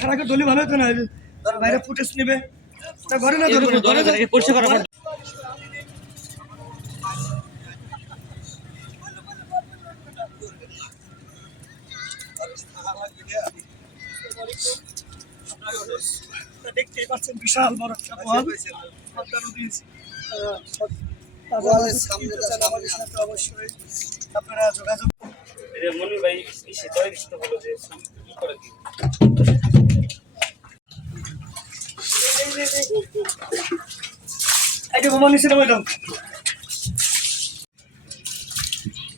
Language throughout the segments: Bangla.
খারাপ দলি ভালো হতো না বাইরে ফুটেজ নেবে ঘরে না পরিষ্কার করা দেখতেই পাচ্ছেন বিশাল বড় একটা অবশ্যই আপনারা যোগাযোগ মনির ভাই হলো যে কি করে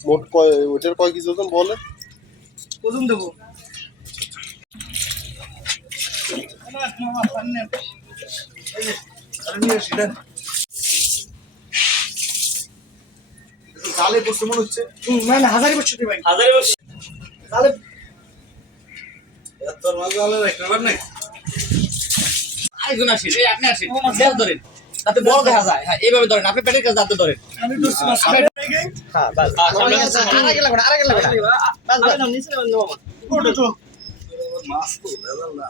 মোট কয় ওটার কয় কিছু বলে ওজন দেবো জালে পড়ছে মনে হচ্ছে না না হাজারি বছর ভাই হাজারি বছর জালে এত জালে রাখতে পারেন না আরেকজন আসেন এই আপনি আসেন মাছ ধরেন তাতে বড় দেখা যায় হ্যাঁ এইভাবে ধরেন আপনি পেটের কাছে দাঁতে ধরেন আমি দোস্ত মাছ হ্যাঁ বাস আরেক লাগবে বাস বাস নাম নিচে নাম মামা ওটা তো মাছ তো ভেজাল না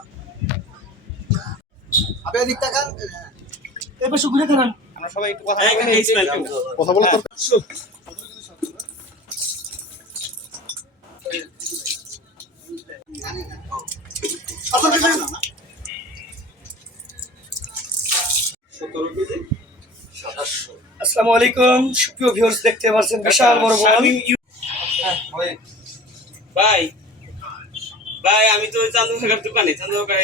আপনি এদিক তাকান এবার শুকুরে খান আমরা সবাই একটু কথা কথা বলা দরকার আসসালামু আলাইকুম সুপ্রিয় ভিউয়ার্স দেখতে পাচ্ছেন বিশাল বড় বল ভাই ভাই আমি তো চান্দু কাকার দোকানে চান্দু কাকা